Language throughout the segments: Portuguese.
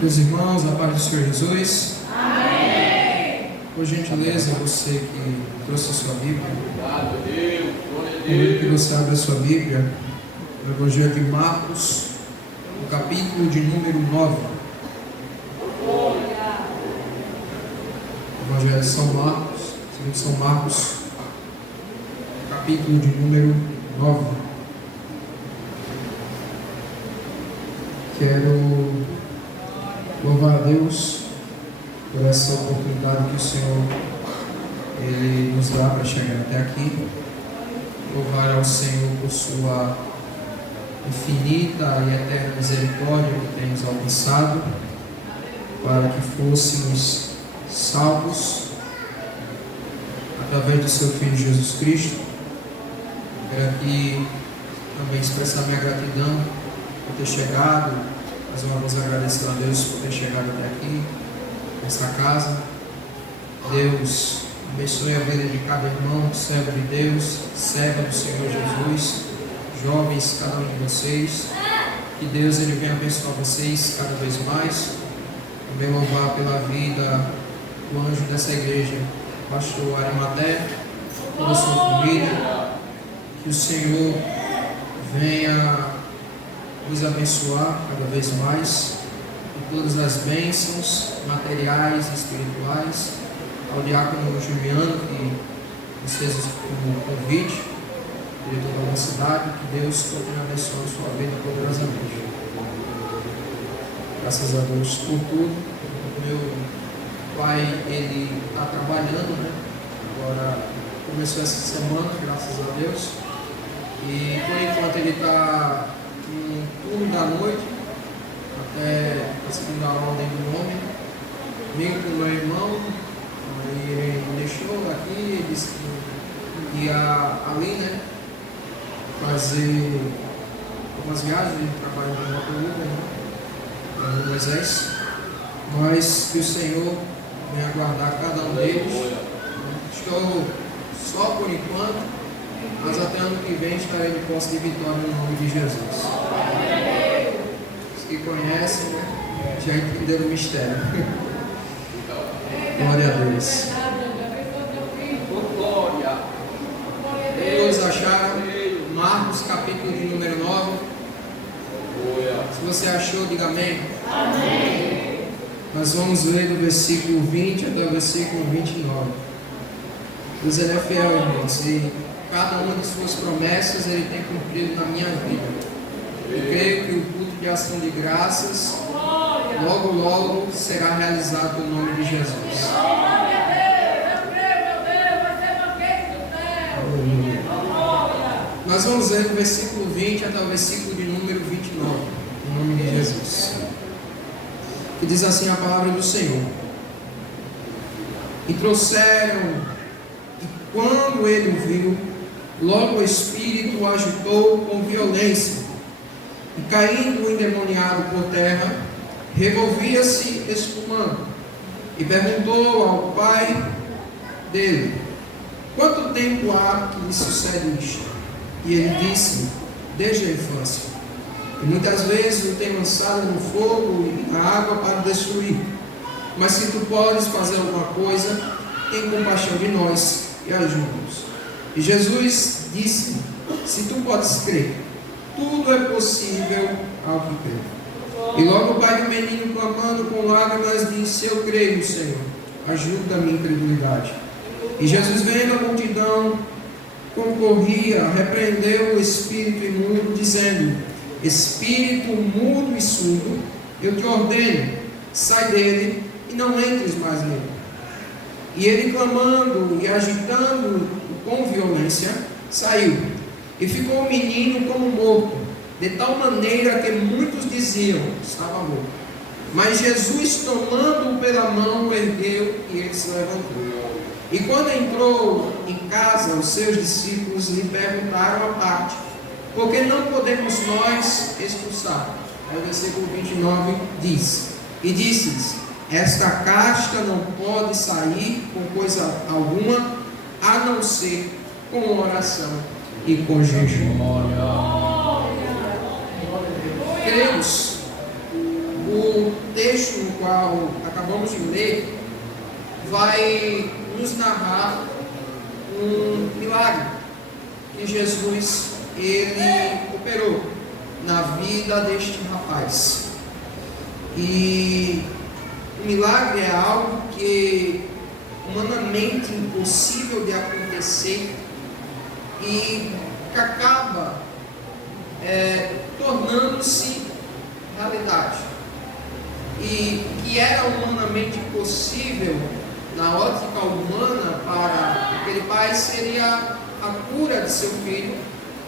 Meus irmãos, a paz do Senhor Jesus. Amém. Por gentileza, você que trouxe a sua Bíblia, convido que você abra a sua Bíblia no Evangelho de Marcos, no capítulo de número 9. Evangelho de São Marcos, segundo São Marcos, capítulo de número 9. Quero louvar a Deus por essa oportunidade que o Senhor Ele nos dá para chegar até aqui. Louvar ao Senhor por sua infinita e eterna misericórdia que tem nos alcançado, para que fôssemos salvos através do seu Filho Jesus Cristo. Quero aqui também expressar minha gratidão por ter chegado, mais uma vez agradecer a Deus por ter chegado até aqui, nessa casa. Deus abençoe a vida de cada irmão, servo de Deus, serva do Senhor Jesus, jovens, cada um de vocês. Que Deus Ele venha abençoar vocês cada vez mais. Também louvar pela vida do anjo dessa igreja, pastor Arimaté, toda a sua família. Que o Senhor venha nos abençoar cada vez mais com todas as bênçãos materiais e espirituais. Ao diácono Juliano, que nos fez o convite, diretor da nossa cidade, que Deus continue abençoando sua vida poderosamente. Graças a Deus por tudo. Meu pai, ele está trabalhando, né? Agora começou essa semana, graças a Deus. E por enquanto ele está no turno da noite, até a segunda ordem do homem. Vim com o meu irmão, aí ele me deixou aqui, disse que ia ali, né, fazer algumas viagens, ele trabalha no Motoruba, né, no Moisés, mas que o Senhor venha guardar cada um deles. Estou só por enquanto, mas até ano que vem estarei de posse de vitória no nome de Jesus. Os que conhecem, né, já entenderam o mistério. Glória a Deus. Todos acharam? Marcos capítulo de número 9. Se você achou, diga amém. Amém. Nós vamos ler do versículo 20 até o versículo 29. Deus Ele é fiel, irmãos, e cada uma de suas promessas Ele tem cumprido na minha vida. Eu creio que o culto de ação de graças logo, logo será realizado no nome de Jesus. Nós vamos ler do versículo 20 até o versículo de número 29, em nome de Jesus. Que diz assim a palavra do Senhor. E trouxeram, e quando ele o viu, logo o espírito o agitou com violência, e caindo o endemoniado por terra, revolvia-se espumando, e perguntou ao pai dele: quanto tempo há que lhe sucede isto? E ele disse: desde a infância. E muitas vezes o tem lançado no fogo e na água para destruir. Mas se tu podes fazer alguma coisa, tem compaixão de nós e ajuda-nos. E Jesus disse: se tu podes crer, tudo é possível ao que crê. E logo o pai do menino, clamando com lágrimas, disse: eu creio, Senhor, ajuda a minha incredulidade. E Jesus, vendo a multidão, concorria, repreendeu o espírito imundo, dizendo: espírito mudo e surdo, eu te ordeno, sai dele e não entres mais nele. E ele, clamando e agitando com violência, saiu. E ficou o menino como morto, de tal maneira que muitos diziam: estava morto. Mas Jesus, tomando-o pela mão, o ergueu e ele se levantou. E quando entrou em casa, os seus discípulos lhe perguntaram à parte: por que não podemos nós expulsar? Aí o versículo 29 diz: e disse-lhes: esta casta não pode sair com coisa alguma, a não ser com oração e com jejum. Cremos O texto no qual acabamos de ler vai nos narrar um milagre que Jesus ele operou na vida deste rapaz. E o milagre é algo que humanamente impossível de acontecer e que acaba tornando-se realidade. E que era humanamente possível na ótica humana para aquele pai seria a cura de seu filho,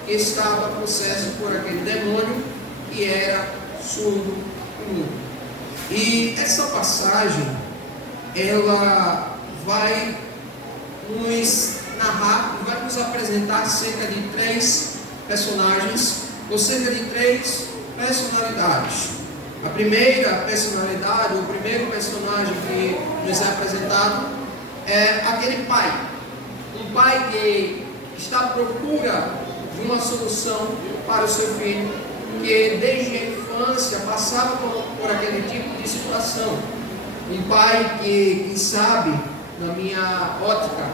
que estava possesso por aquele demônio que era surdo e mudo. E essa passagem ela vai nos narrar, vai nos apresentar cerca de 3 personagens, ou cerca de 3 personalidades. A primeira personalidade, o primeiro personagem que nos é apresentado é aquele pai. Um pai que está à procura de uma solução para o seu filho, que desde a infância passava por aquele tipo de situação. Um pai que, quem sabe, na minha ótica,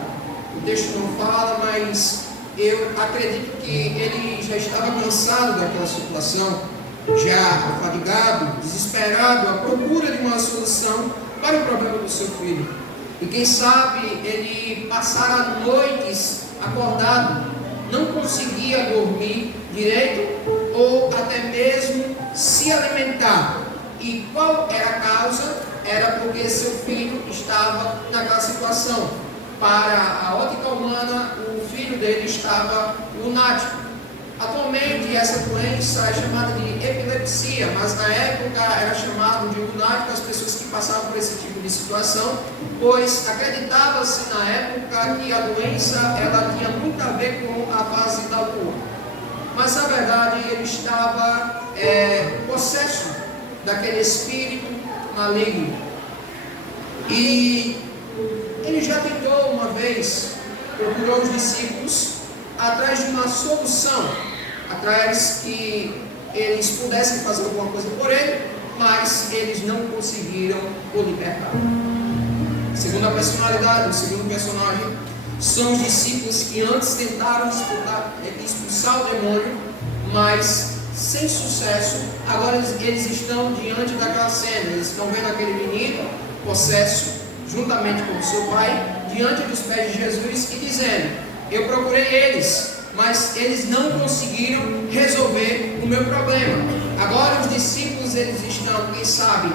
o texto não fala, mas eu acredito que ele já estava cansado daquela situação, já afadigado, desesperado, à procura de uma solução para o problema do seu filho. E quem sabe ele passara noites acordado, não conseguia dormir direito ou até mesmo se alimentar. E qual era a causa? Era porque seu filho estava naquela situação. Para a ótica humana, o filho dele estava lunático. Atualmente essa doença é chamada de epilepsia, mas na época era chamado de lunático as pessoas que passavam por esse tipo de situação, pois acreditava-se na época que a doença ela tinha muito a ver com a fase da lua. Mas na verdade ele estava possesso daquele espírito maligno. E ele já tentou uma vez, procurou os discípulos atrás de uma solução, atrás que eles pudessem fazer alguma coisa por ele, mas eles não conseguiram o libertar. Segunda personalidade, o segundo personagem, são os discípulos que antes tentaram expulsar o demônio, mas sem sucesso. Agora eles estão diante daquela cena, eles estão vendo aquele menino possesso, juntamente com o seu pai, diante dos pés de Jesus e dizendo: eu procurei eles, mas eles não conseguiram resolver o meu problema. Agora os discípulos eles estão, quem sabe,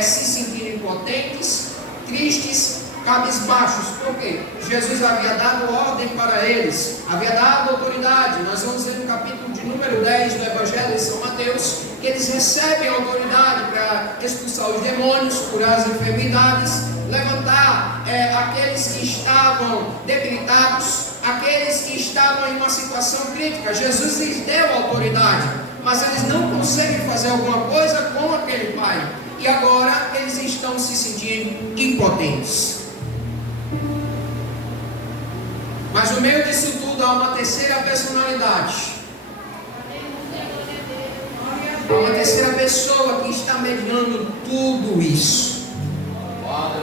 se sentindo impotentes, tristes, cabisbaixos. Por quê? Jesus havia dado ordem para eles, havia dado autoridade. Nós vamos ver no capítulo de número 10 do Evangelho de São Mateus, que eles recebem autoridade para expulsar os demônios, curar as enfermidades, levantar aqueles que estavam debilitados, aqueles que estavam em uma situação crítica. Jesus lhes deu autoridade, mas eles não conseguem fazer alguma coisa com aquele pai. E agora eles estão se sentindo impotentes. Mas no meio disso tudo há uma terceira personalidade. Há uma terceira pessoa que está mediando tudo isso.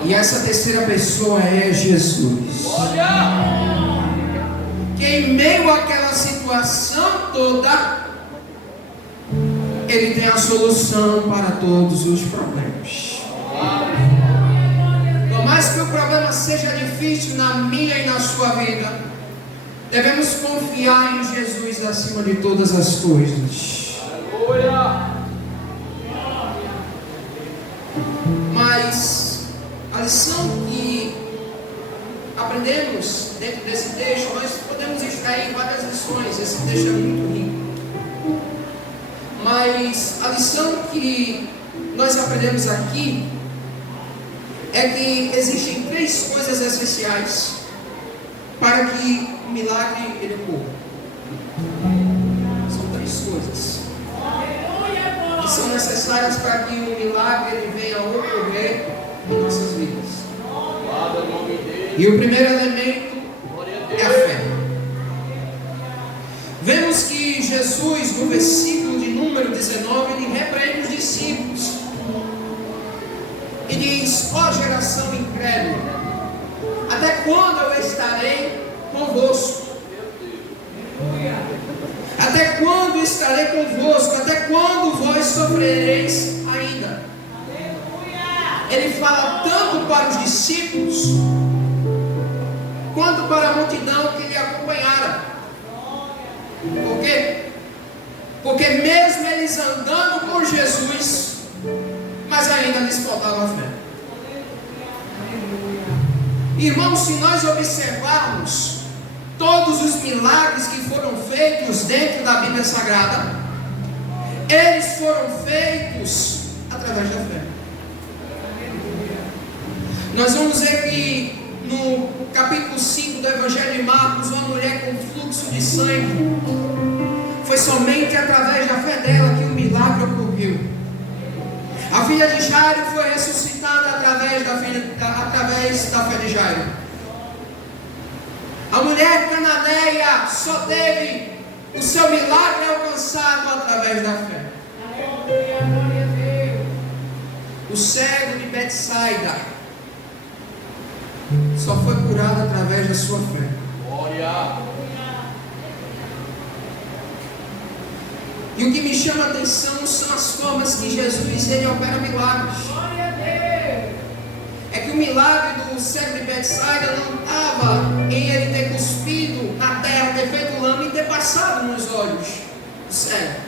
E essa terceira pessoa é Jesus. Que em meio àquela situação toda, Ele tem a solução para todos os problemas. Por mais que o problema seja difícil na minha e na sua vida, devemos confiar em Jesus acima de todas as coisas. Mas a lição que aprendemos dentro desse texto, nós podemos extrair várias lições. Esse texto é muito rico. Mas a lição que nós aprendemos aqui é que existem 3 coisas essenciais para que o milagre ele ocorra. São 3 coisas que são necessárias para que o milagre ele venha a ocorrer em nossas vidas. E o primeiro elemento é a fé. Vemos que Jesus, no versículo de número 19, ele repreende os discípulos. E diz: ó geração incrédula, até quando eu estarei convosco? Até quando estarei convosco? Até quando vós sofrereis ainda? Ele fala tanto para os discípulos quanto para a multidão que lhe acompanhara. Por quê? Porque mesmo eles andando com Jesus, mas ainda lhes faltava fé. Irmãos, se nós observarmos todos os milagres que foram feitos dentro da Bíblia Sagrada, eles foram feitos através da fé. Nós vamos ver que no capítulo 5 do Evangelho de Marcos, uma mulher com fluxo de sangue, foi somente através da fé dela que o milagre ocorreu. A filha de Jairo foi ressuscitada através da fé de Jairo. A mulher cananeia só teve o seu milagre alcançado através da fé. O cego de Betsaida só foi curado através da sua fé. Glória. E o que me chama a atenção são as formas que Jesus ele opera milagres. É que o milagre do cego de Betsaida não estava em ele ter cuspido na terra, ter feito lama e ter passado nos olhos do cego.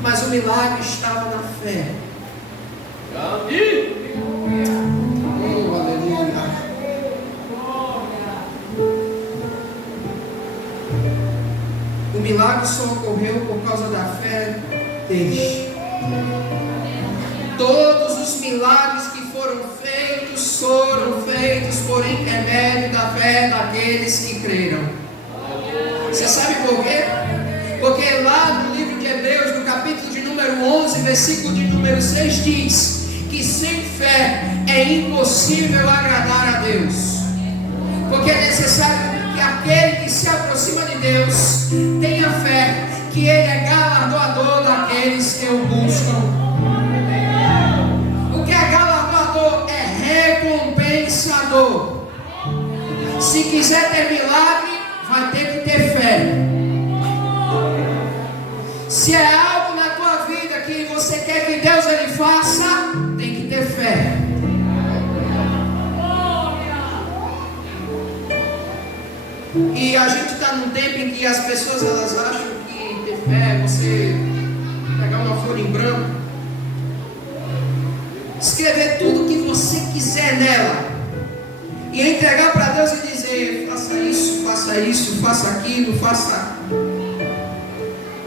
Mas o milagre estava na fé. Amém. Oh, aleluia. O milagre só ocorreu por causa da fé deles. Todos os milagres que foram feitos por intermédio da fé daqueles que creram. Você sabe por quê? Porque lá no livro de Hebreus, no capítulo de número 11, versículo de número 6, diz que sem fé é impossível agradar a Deus. Porque é necessário que aquele que se aproxima de Deus tenha fé que Ele é galardoador daqueles que o buscam. O que é galardoador é recompensador. Se quiser ter milagre, vai ter que ter fé. Se é algo na tua vida que você quer que Deus ele faça, tem que ter fé. E a gente está num tempo em que as pessoas elas acham que ter fé é você pegar uma folha em branco, escrever tudo o que você quiser nela e entregar para Deus e dizer: faça isso, faça aquilo, faça.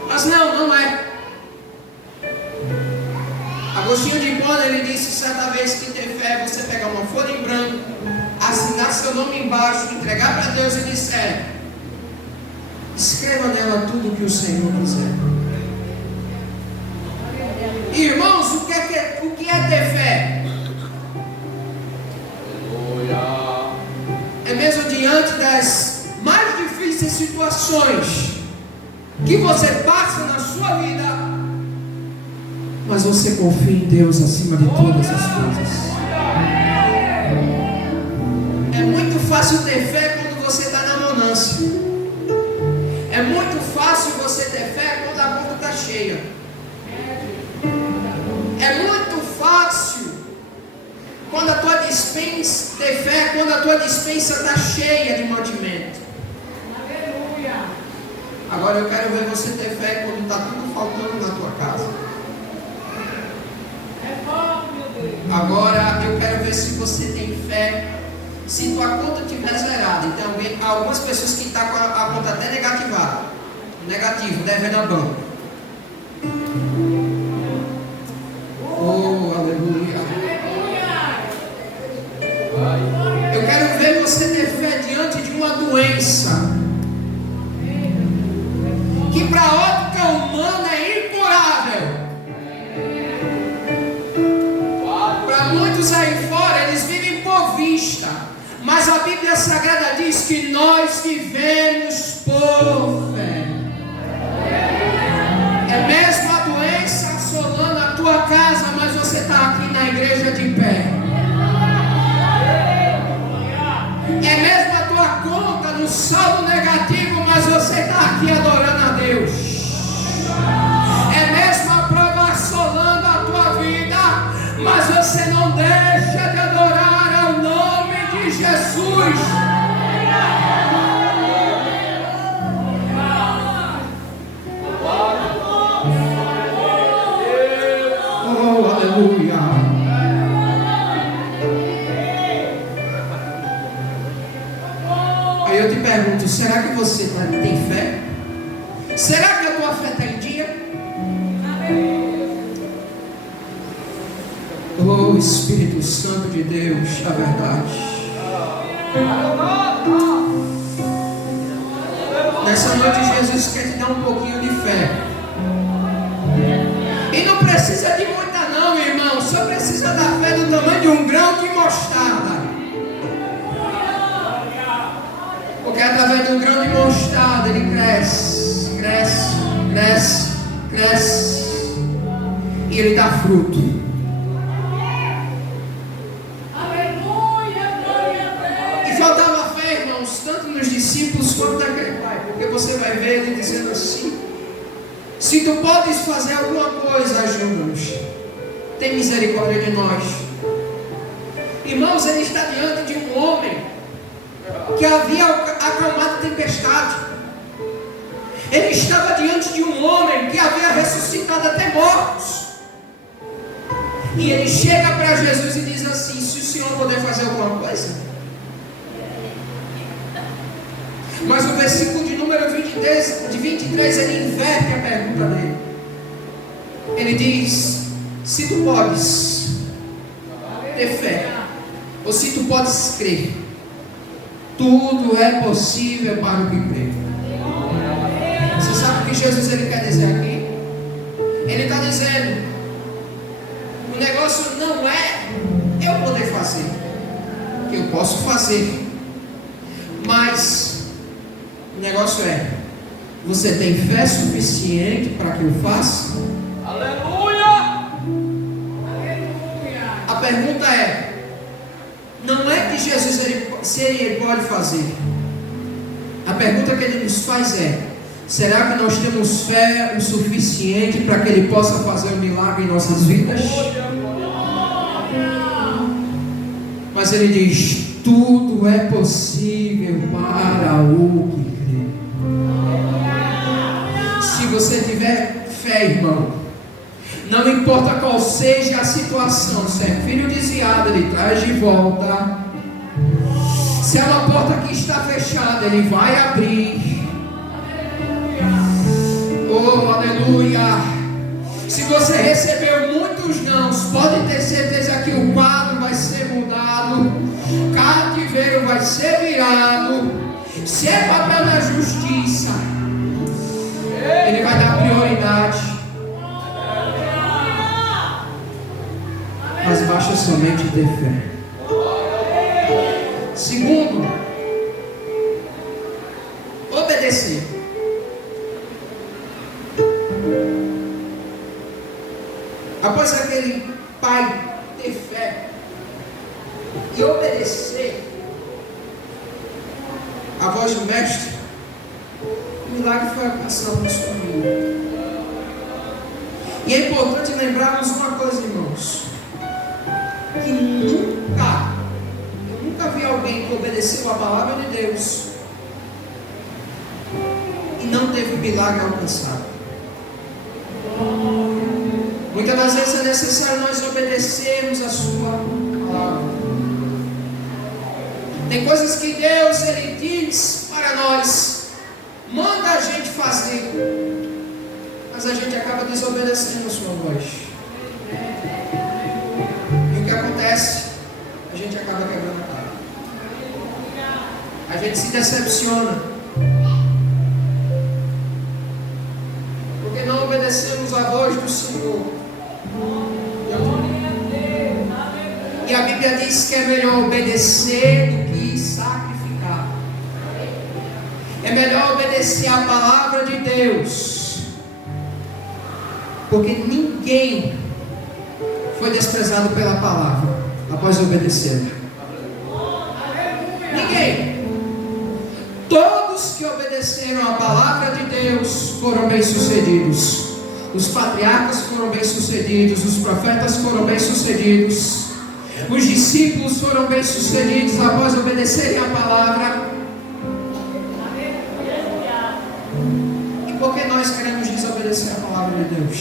Mas não é. Agostinho de Hipona ele disse certa vez que ter fé é você pegar uma folha em branco, assinar seu nome embaixo, entregar para Deus e disser: escreva nela tudo o que o Senhor quiser. Irmãos, o que é ter fé? É mesmo diante das mais difíceis situações que você passa na sua vida, mas você confia em Deus acima de todas as coisas. É muito fácil ter fé quando você está na bonança. É muito fácil você ter fé quando a conta está cheia. É muito fácil quando a tua dispensa ter fé quando a tua dispensa está cheia de mantimento. Agora eu quero ver você ter fé quando está tudo faltando na tua casa. Agora eu quero ver se você tem fé se tua conta estiver zerada. Então algumas pessoas que estão com a conta até negativada, negativo, devendo a banco. Oh, aleluia. Eu quero ver você ter fé diante de uma doença que para a ótica humana é incurável. Para muitos aí fora, eles vivem por vista, mas a Bíblia Sagrada diz que nós vivemos por fé. É mesmo a doença assolando a tua casa, mas você está aqui na igreja de pé. É mesmo a tua conta no saldo negativo, mas você está aqui adorando a Deus. É mesmo a prova assolando a tua vida, mas você não deixa de adorar ao nome de Jesus. Oh, aleluia. Aí eu te pergunto, será que você tem fé? Será que a tua fé está em dia? Oh, Espírito Santo de Deus, a verdade. Nessa noite Jesus quer te dar um pouquinho de fé. E não precisa de muita não, irmão. Só precisa da fé do tamanho de um grão de mostarda. Porque através de um grão de mostarda ele cresce, cresce, cresce, cresce. E ele dá fruto. E faltava fé, irmãos, tanto nos discípulos quanto naquele pai. Porque você vai ver ele dizendo assim: se tu podes fazer alguma coisa, ajuda-nos. Tem misericórdia de nós. Irmãos, ele está diante de um homem que havia acalmado a tempestade. Ele estava diante de um homem que havia ressuscitado até mortos. E ele chega para Jesus e diz assim: se o Senhor puder fazer alguma coisa. Mas o versículo de número 23 ele inverte a pergunta dele. Ele diz: se tu podes ter fé, ou se tu podes crer, tudo é possível para o que crê. Você sabe o que Jesus ele quer dizer aqui? Ele está dizendo: o negócio não é eu poder fazer, que eu posso fazer, mas o negócio é: você tem fé suficiente para que eu faça? Aleluia! A pergunta é: não é que Jesus se ele pode fazer. A pergunta que ele nos faz é: será que nós temos fé o suficiente para que ele possa fazer um milagre em nossas vidas? Mas ele diz: tudo é possível para o que crê. Se você tiver fé, irmão, não importa qual seja a situação, se é filho desviado, ele traz de volta. Se é uma porta que está fechada, ele vai abrir. Oh, aleluia! Se você recebeu muitos nãos, pode ter certeza que o quadro vai ser mudado, cativeiro vai ser virado. Se é papel da justiça, ele vai dar prioridade. Mas basta somente ter fé. Segundo, obedecer. Após aquele pai ter fé e obedecer a voz do mestre, o milagre foi alcançado na sua vida. E é importante lembrarmos uma coisa, irmãos, que eu nunca vi alguém que obedeceu a palavra de Deus e não teve o milagre alcançado. Muitas das vezes é necessário nós obedecermos a sua palavra. Tem coisas que Deus ele diz para nós, manda a gente fazer, mas a gente acaba desobedecendo a sua voz. E o que acontece? A gente acaba quebrando a cara. A gente se decepciona, porque não obedecemos a voz do Senhor. E a Bíblia diz que é melhor obedecer do que sacrificar. É melhor obedecer a palavra de Deus, porque ninguém foi desprezado pela palavra após obedecer? Ninguém. Todos que obedeceram a palavra de Deus foram bem-sucedidos. Os patriarcas foram bem-sucedidos, os profetas foram bem-sucedidos, os discípulos foram bem-sucedidos após obedecerem a palavra. E por que nós queremos desobedecer a palavra de Deus?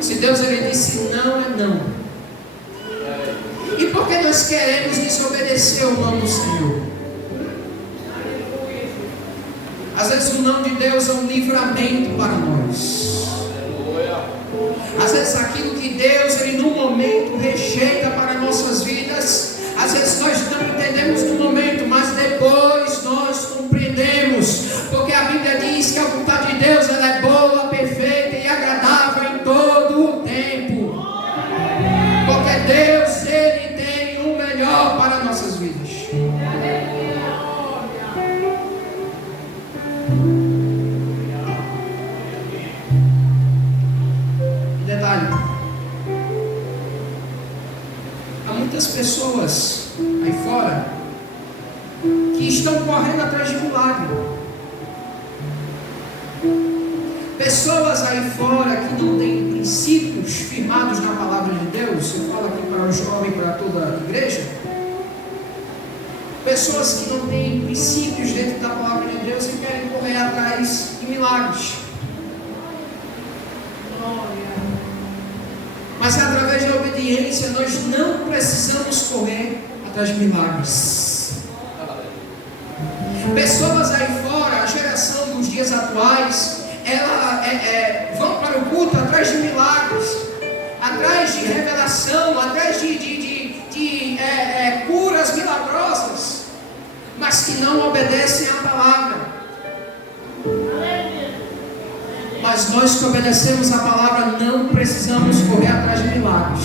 Se Deus ele disse não, é não. E por que nós queremos desobedecer o não do Senhor? Às vezes o não de Deus é um livramento para nós. Às vezes aquilo que Deus ele no momento rejeita para nossas vidas, às vezes nós não entendemos no momento, mas depois nós compreendemos, porque a Bíblia diz que a vontade de Deus ela é boa, perfeita e agradável em todo o tempo, porque Deus ele tem o melhor para nossas vidas. E detalhe, há muitas pessoas aí fora que estão correndo atrás de milagre. Pessoas aí fora que não têm princípios firmados na palavra de Deus. Eu falo aqui para o jovem, para toda a igreja. Pessoas que não têm princípios dentro da palavra de Deus e querem correr atrás de milagres. Mas através da obediência nós não precisamos correr atrás de milagres. Pessoas aí fora, a geração dos dias atuais, vão para o culto atrás de milagres, atrás de revelação, atrás de curas milagrosas, mas que não obedecem à palavra. Mas nós que obedecemos a palavra não precisamos correr atrás de milagres.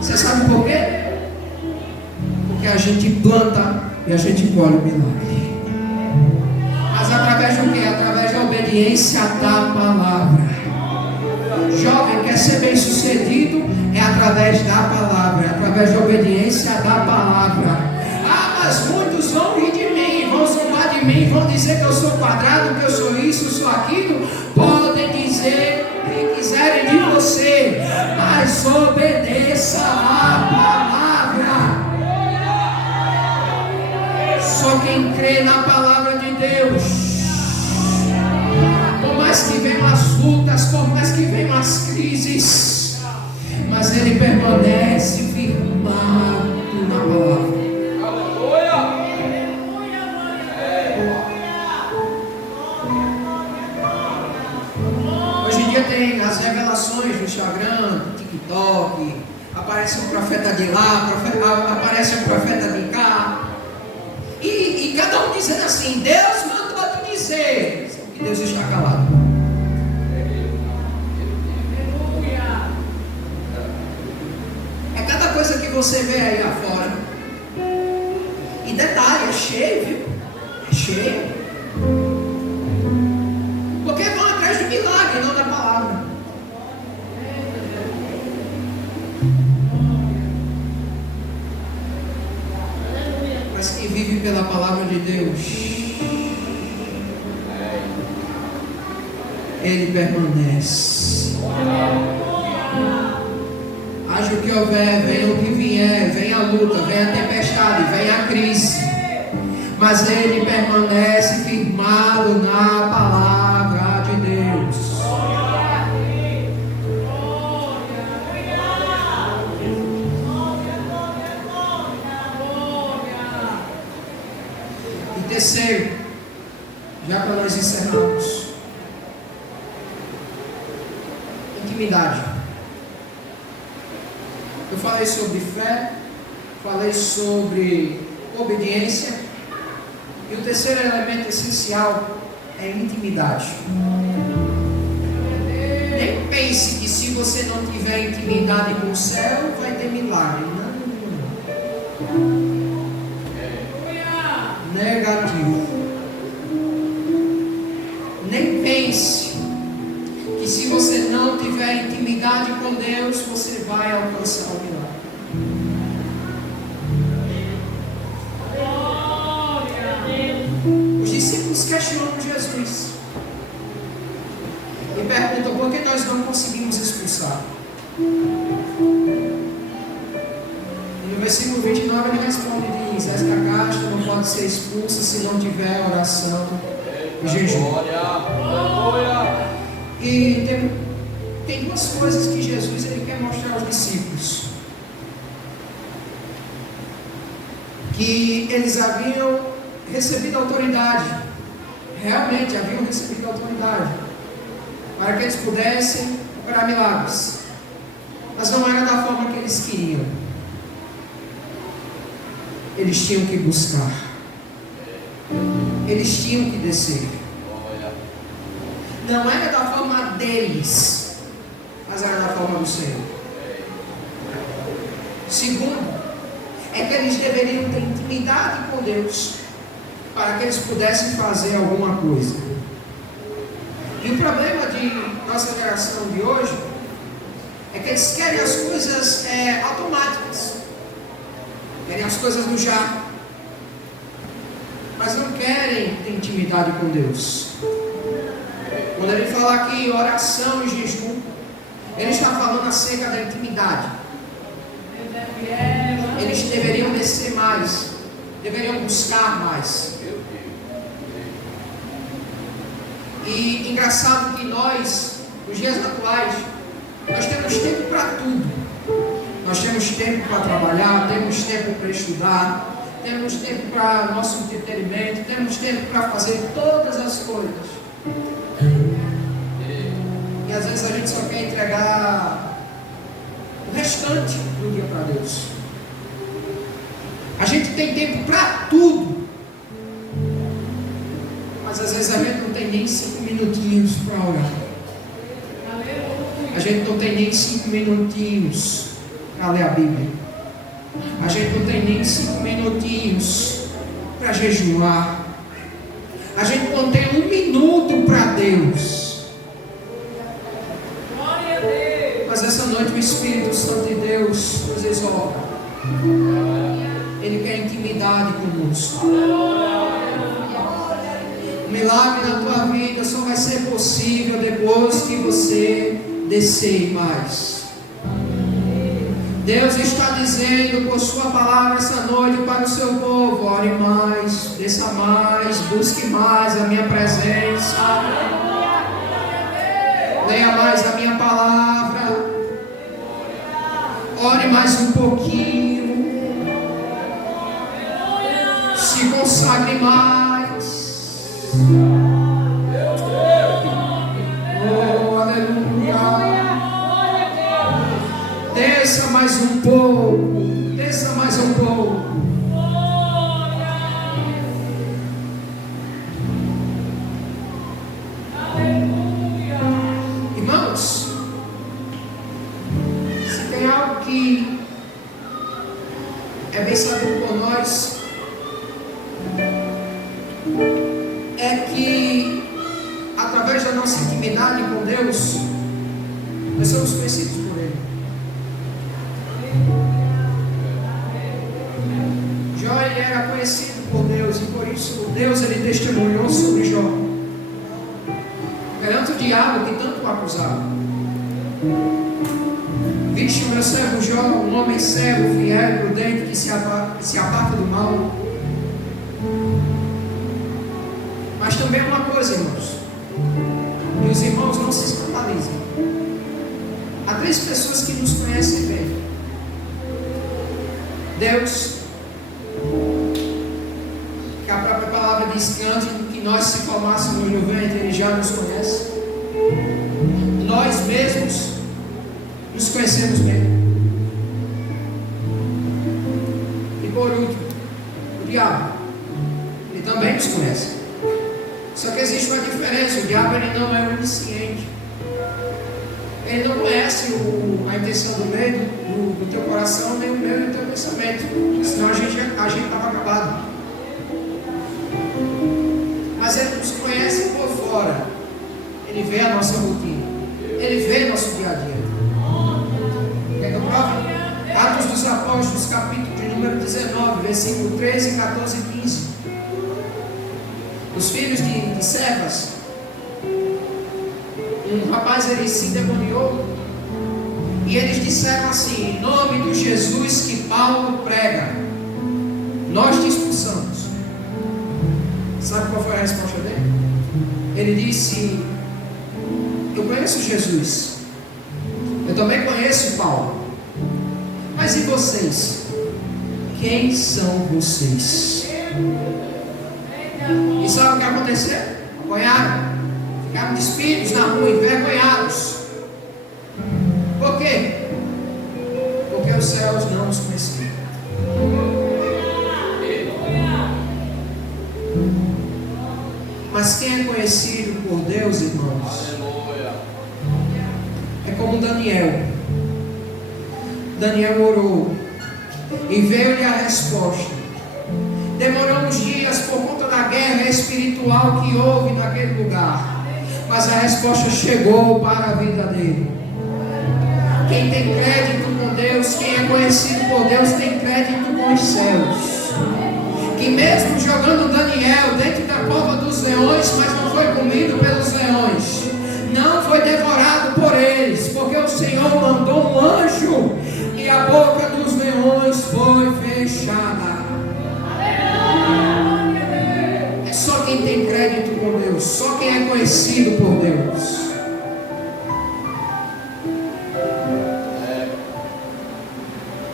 Você sabe por quê? Porque a gente planta e a gente colhe o milagre. Mas através do quê? Através da obediência da palavra. Jovem, quer ser bem sucedido? É através da palavra, é através da obediência da palavra. Ah, mas muitos vão rir de mim, vão zombar de mim, vão dizer que eu sou quadrado, que eu sou isso, eu sou aquilo. Podem dizer o que quiserem de você, mas obedeça a palavra. Só quem crê na palavra de Deus, por mais que venham as lutas, por mais que venham as crises, mas ele permanece firmado na palavra. Hoje em dia tem as revelações no Instagram, no TikTok, aparece um profeta de lá, aparece um profeta de cá, e cada um dizendo assim: Deus mandou tu dizer, que Deus está calado. É cada coisa que você vê aí afora. E detalhe, é cheio, viu? É cheio. Porque vão atrás do milagre, não da palavra. Mas quem vive pela palavra de Deus, ele permanece. Haja o que houver, venha o que vier, venha a luta, venha a tempestade, venha a crise, mas ele permanece firmado na palavra de Deus. E terceiro, já para nós encerrarmos, intimidade. Eu falei sobre fé, falei sobre obediência, e o terceiro elemento essencial é intimidade. Nem pense que se você não tiver intimidade com o céu, vai ter milagre. Não. Negativo. Nem pense se você não tiver intimidade com Deus, você vai alcançar o milagre. Os discípulos questionam Jesus e perguntam por que nós não conseguimos expulsar. No versículo 29 ele responde e diz: esta casta não pode ser expulsa se não tiver oração e jejum. E tem duas coisas que Jesus ele quer mostrar aos discípulos: que eles haviam recebido autoridade, realmente haviam recebido autoridade, para que eles pudessem operar milagres, mas não era da forma que eles queriam. Eles tinham que buscar, eles tinham que descer. Não era da forma deles, mas era da forma do Senhor. Segundo, é que eles deveriam ter intimidade com Deus, para que eles pudessem fazer alguma coisa. E o problema de nossa geração de hoje é que eles querem as coisas automáticas, querem as coisas do já, mas não querem ter intimidade com Deus. Quando ele fala aqui oração e jejum, ele está falando acerca da intimidade. Eles deveriam descer mais, deveriam buscar mais. E engraçado que nós, nos dias atuais, nós temos tempo para tudo. Nós temos tempo para trabalhar, temos tempo para estudar, temos tempo para nosso entretenimento, temos tempo para fazer todas as coisas. E às vezes a gente só quer entregar o restante do dia para Deus. A gente tem tempo para tudo, mas às vezes a gente não tem nem 5 minutinhos para orar. A gente não tem nem 5 minutinhos para ler a Bíblia. A gente não tem nem 5 minutinhos para jejuar. A gente não tem 1 minuto para Deus. Mas essa noite o Espírito Santo de Deus nos exorta. Ele quer intimidade conosco. O milagre na tua vida só vai ser possível depois que você descer mais. Deus está dizendo por sua palavra essa noite para o seu povo: ore mais, desça mais, busque mais a minha presença, leia mais a minha palavra, ore mais um pouquinho, se consagre mais. Oh, aleluia. Desça mais um pouco, desça mais um pouco. Irmãos, se tem algo que é bem sabido por nós, é que através da nossa intimidade com Deus, nós somos conhecidos por Ele. Jó, ele era conhecido por Deus, e por isso Deus ele testemunhou sobre Jó perante o diabo que tanto o acusava. Viste o meu servo Jó, um homem servo, fiel, prudente, que se aparta do mal. Mas também uma coisa, irmãos, e os irmãos não se escandalizem. Há 3 pessoas que nos conhecem bem: Deus, que a própria palavra diz que antes que nós se formássemos no ventre, Ele já nos conhece. Nós mesmos nos conhecemos bem. E por último, o diabo, ele também nos conhece. Só que existe uma diferença: o diabo ele não é onisciente. Ele não conhece a intenção do teu coração, nem o meu e o teu pensamento. Senão a gente estava acabado. Mas ele nos conhece por fora. Ele vê a nossa rotina. capítulo de número 19, versículo 13, 14 e 15. Os filhos de Cefas, um rapaz, ele se endemoniou, e eles disseram assim: em nome do Jesus que Paulo prega, nós te expulsamos. Sabe qual foi a resposta dele? Ele disse: eu conheço Jesus, eu também conheço Paulo, mas e vocês? Quem são vocês? E sabe o que aconteceu? Apanharam, ficaram despidos na rua, envergonhados. Por quê? Porque os céus não os conheciam. Mas quem é conhecido por Deus, irmãos, é como Daniel. Daniel orou e veio-lhe a resposta. Demorou uns dias por conta da guerra espiritual que houve naquele lugar, mas a resposta chegou para a vida dele. Quem tem crédito com Deus, quem é conhecido por Deus, tem crédito com os céus. Que mesmo jogando Daniel dentro da cova dos leões, mas não foi comido pelos leões, não foi devorado por eles, porque o Senhor mandou um anjo e a boca dos leões foi fechada. É só quem tem crédito com Deus, só quem é conhecido por Deus.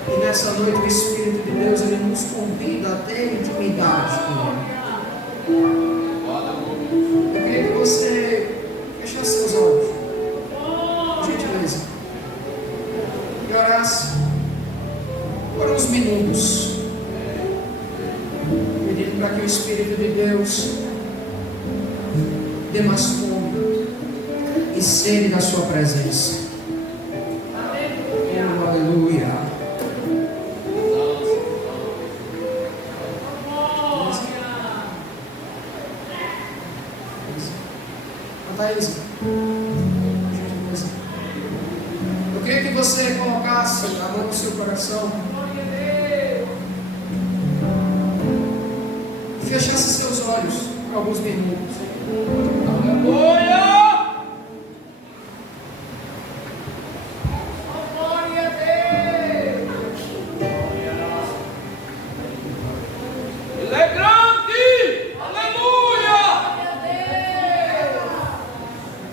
E nessa noite o Espírito de Deus, ele nos convida a ter intimidade com Ele. Eu queria que você fechasse seus olhos, por gentileza, e orasse por uns minutos, pedindo para que o Espírito de Deus dê mais fome e sede da sua presença. Oh, aleluia. Eu queria que você colocasse a mão no seu coração e fechasse seus olhos por alguns minutos. Aleluia! Ele é grande! Aleluia!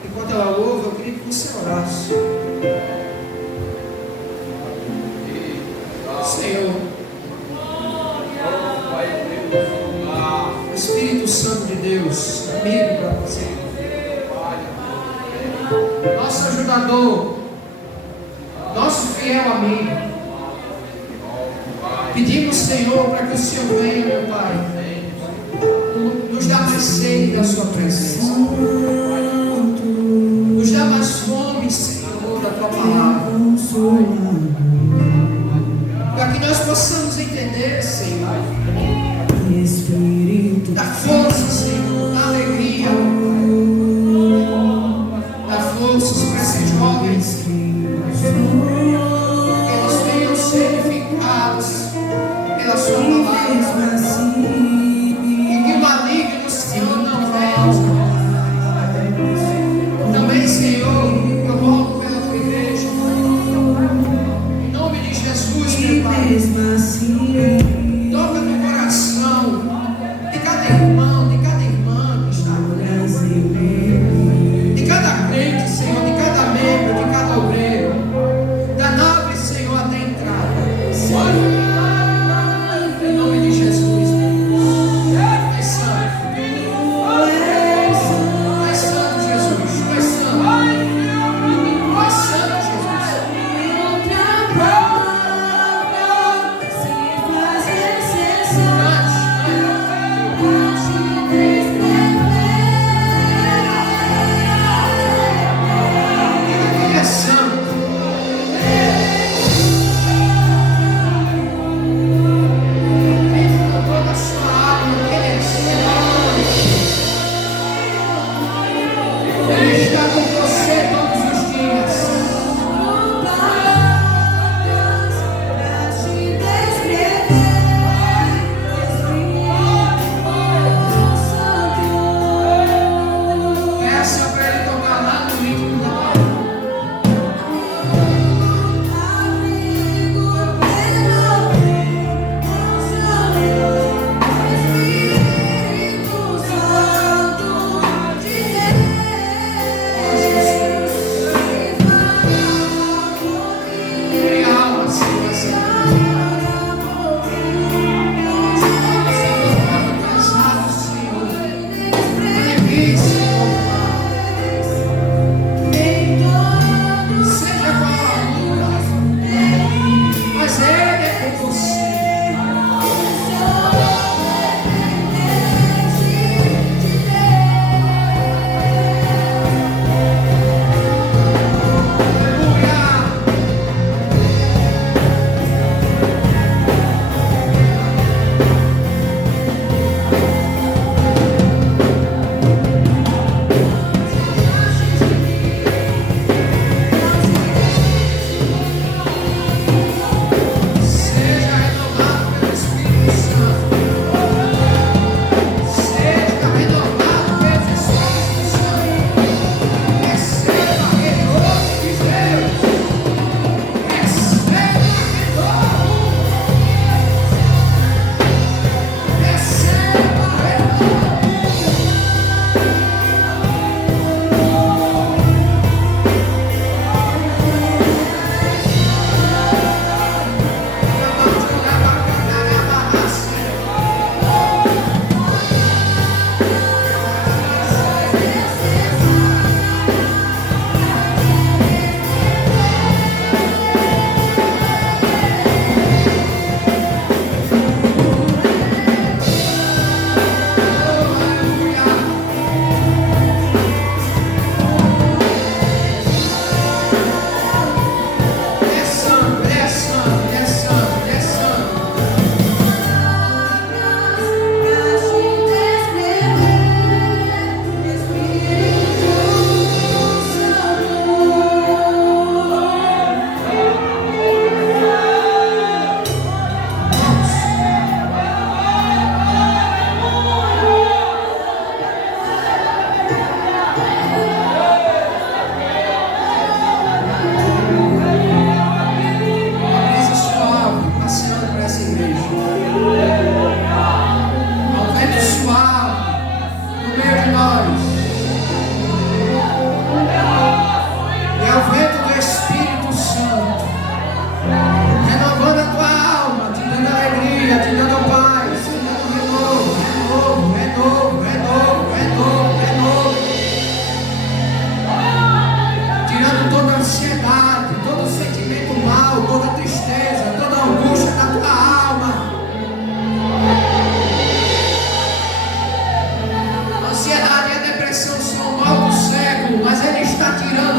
Enquanto ela louva, eu queria que você orasse. Senhor, o Espírito Santo de Deus, amigo para você, nosso ajudador, nosso fiel amigo, pedimos, Senhor, para que o Senhor venha, meu Pai, nos dá mais sede da sua presença, nos dá mais fome, Senhor, da tua palavra, para que nós possamos entender, Senhor, da força, Senhor, da alegria, da força para esses jovens, que eles venham ser edificados pela sua palavra, e que o maligno, Senhor, não venha. Também, Senhor, eu rogo pela tua igreja, em nome de Jesus, meu Pai. Toca no coração de cada irmão, de cada irmã que está aqui, de cada crente, Senhor, de cada membro, de cada obreiro, da nave, Senhor, até a entrada. Em nome de Jesus.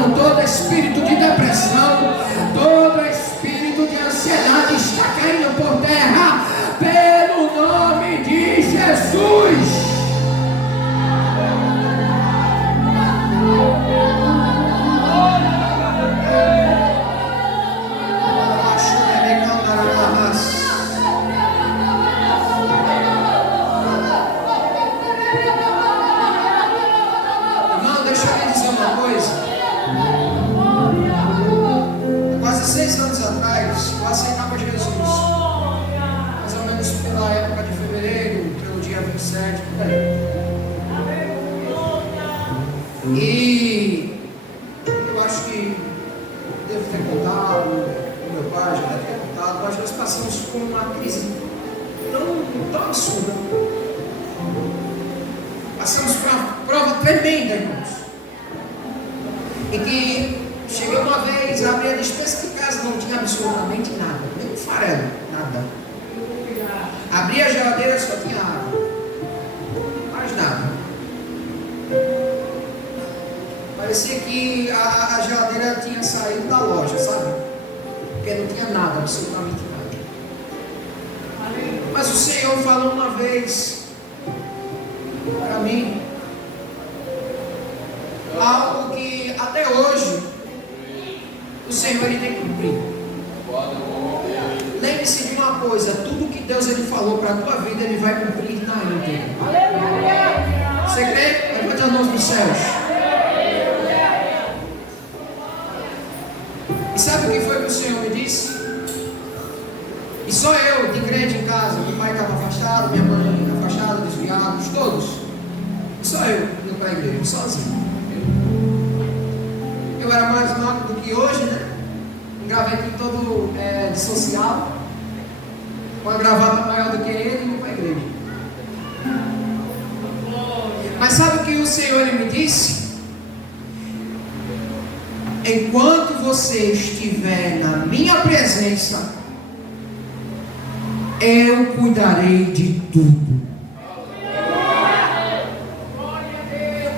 depressão, todo espírito de depressão, todo espírito de ansiedade está caindo por terra, pelo nome de Jesus. E eu acho que devo ter contado, o meu pai já deve ter contado, mas nós passamos por uma crise tão absurda. Passamos por uma prova tremenda, irmãos. E que cheguei uma vez, abri a despensa de casa, não tinha absolutamente nada, nem um farelo, nada. Abri a geladeira, só tinha água, mais nada. Parecia que a geladeira tinha saído da loja, sabe? Porque não tinha nada, absolutamente nada. Mas o Senhor falou uma vez para mim algo que até hoje o Senhor ele tem cumprido. Lembre-se de uma coisa: tudo que Deus ele falou para a tua vida, Ele vai cumprir na íntegra. Você crê? Levante as mãos dos céus. E sabe o que foi que o Senhor me disse? E só eu, de crente em casa, meu pai estava afastado, minha mãe afastada, desviados, todos. E só eu indo para a igreja, sozinho. Eu era mais magro do que hoje, né? Um gravetinho todo de social, com a gravata maior do que ele, e indo para a igreja. Mas sabe o que o Senhor me disse? Enquanto você estiver na minha presença, eu cuidarei de tudo.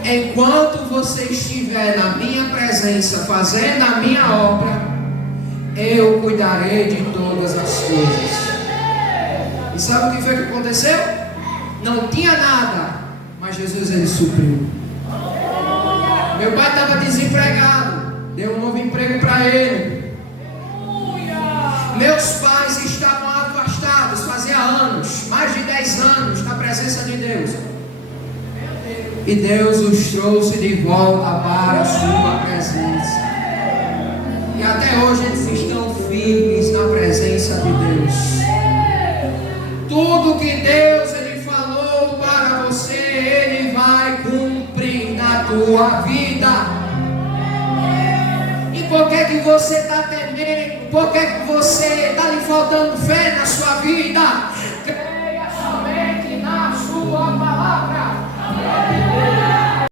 Enquanto você estiver na minha presença, fazendo a minha obra, eu cuidarei de todas as coisas. E sabe o que foi que aconteceu? Não tinha nada, mas Jesus ele supriu. Meu pai estava desempregado, deu um novo emprego para ele. Meus pais estavam afastados, fazia anos, mais de 10 anos, na presença de Deus. E Deus os trouxe de volta para a sua presença. E até hoje eles estão firmes na presença de Deus. Tudo que Deus ele falou para você, Ele vai cumprir na tua vida. Por que você está temendo? Por que você está lhe faltando fé na sua vida?